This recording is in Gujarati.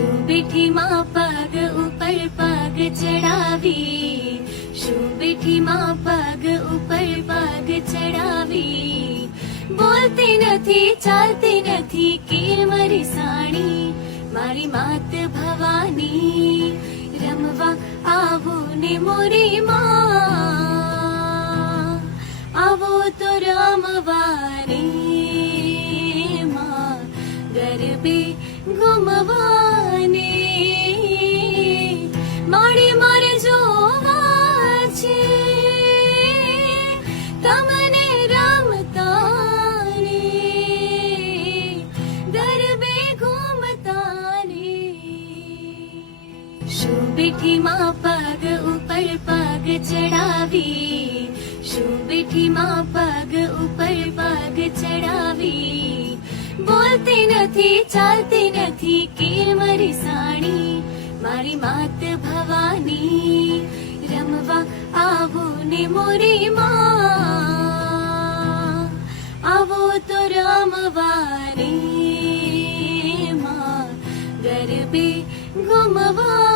શું બેઠી માં પગ ઉપર પગ ચડાવી, શું બેઠી માં પગ ઉપર પગ ચડાવી, બોલતી નથી ચાલતી નથી કેર મારી સાણી, મારી માત ભવાની રમવા આવો ને મોરી માં, આવો તો રમવાને માં, ગરબે ઘૂમવાને મારી મારે જોવા છે તમને રમતાને, ગરબે ઘૂમતાને. શું બેઠી માં પગ ઉપર પગ ચડાવી, શું બેઠી માં પગ ઉપર પગ ચડાવી, બોલતી નથી ચાલતી નથી કેર મારી સાણી, મારી માત ભવાની રમવા આવો ને મોરી માં, આવો તો રમવાને માં, ગરબે ઘૂમવા